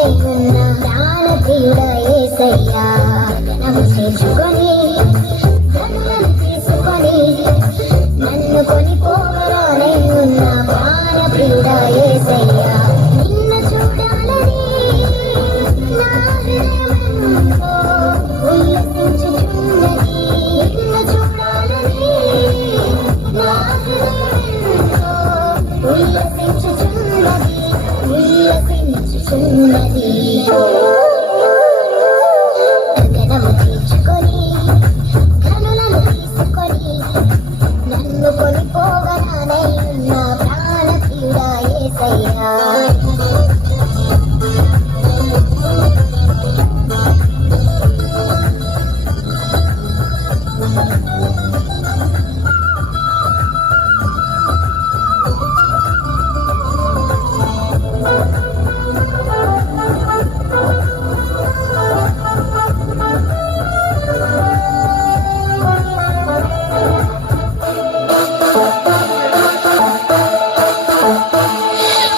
ఉన్న ప్రాణప్రియుడ యేసయ్యా నన్ను చేర్చుకొని ధనులను తీసుకొని నన్ను కొనిపోవరానే ఉన్న ప్రాణప్రియుడ యేసయ్యా నిన్ను చూడాలని నా హృదయమెంతో ఉల్లసించుచున్నది నిన్ను చూడాలని నా హృదయమెంతో ఉల్లసించుచున్నది గగనము తీర్చుకొని ధనులను తీసుకొని నన్ను కొనిపోవరానై ఉన్న ప్రాణప్రియుడా యేసయ్యా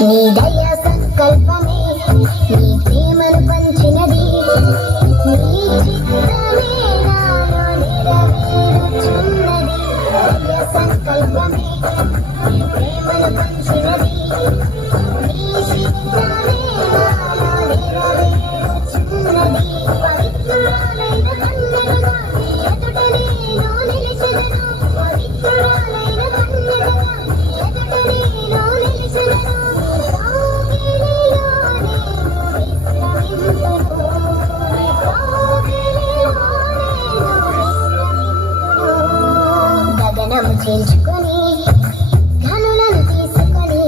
నీ దయ సంకల్పమే నీ ప్రేమను పంచినది నీ చిత్తమే నాలో నెరవేరుచున్నది దయ సంకల్పమే నీ ప్రేమను పంచినది నీ చిత్తమే నాలో నెరవేరుచున్నది పవిత్రురాలైన కన్యకగా నీ ఎదుట నేను నిలిచెదను పవిత్రురాలైన కన్యకగా నీ ఎదుట నేను నిలిచెదను గగనము చేర్చుకొని ధనులను తీసుకొని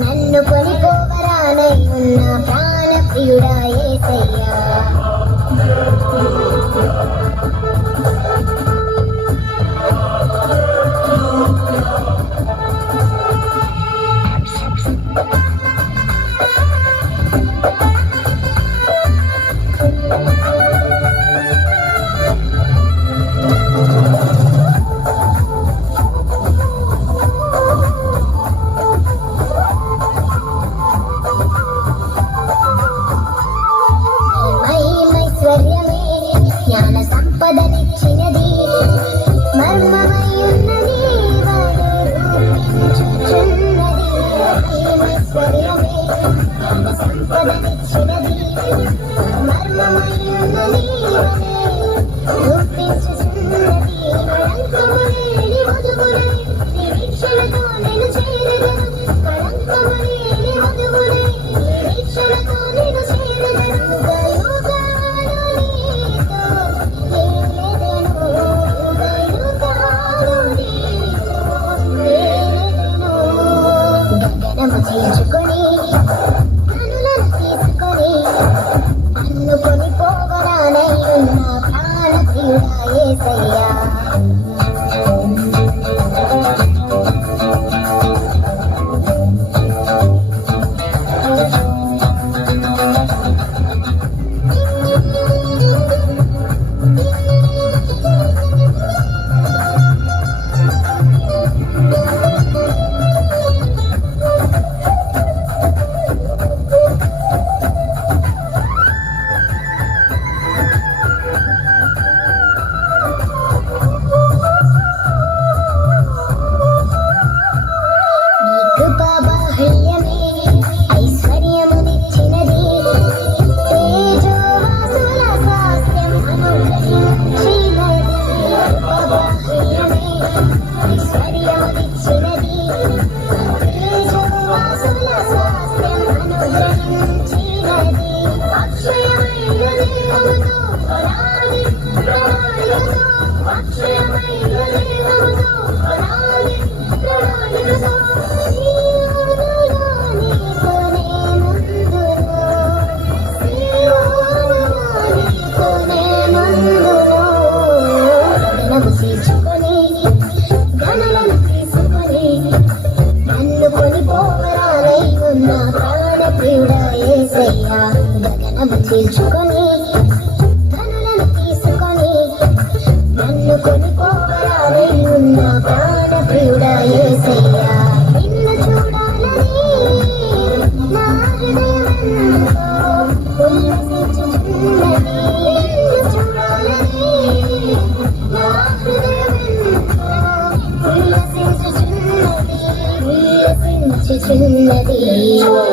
నన్ను కొనిపోవరానై ఉన్న ప్రాణప్రియుడా యేసయ్యా జ్ఞాన సంపదనిచ్చినది మర్మమయున్నది రూపించుచున్నది ఐశ్వర్యమే జ్ఞాన సంపదనిచ్చినది మర్మమయున్నది రూపించుచున్నది కళంకములేని వధువులే నిరీక్షణతో నేను చేరగను కళంకములేని వధువులే నిరీక్షణతో నేను చేరగను తీర్చుకొని ధనులను తీసుకొని నన్ను కొనిపోవరానై ఉన్న ప్రాణప్రియుడా యేసయ్యా గగనము చీల్చుకొని ధనులను తీసుకొని నన్ను కొనిపోవరానై ఉన్న ప్రాణప్రియుడా యేసయ్యా నిన్ను చూడాలని నా హృదయమెంతో ఉన్నది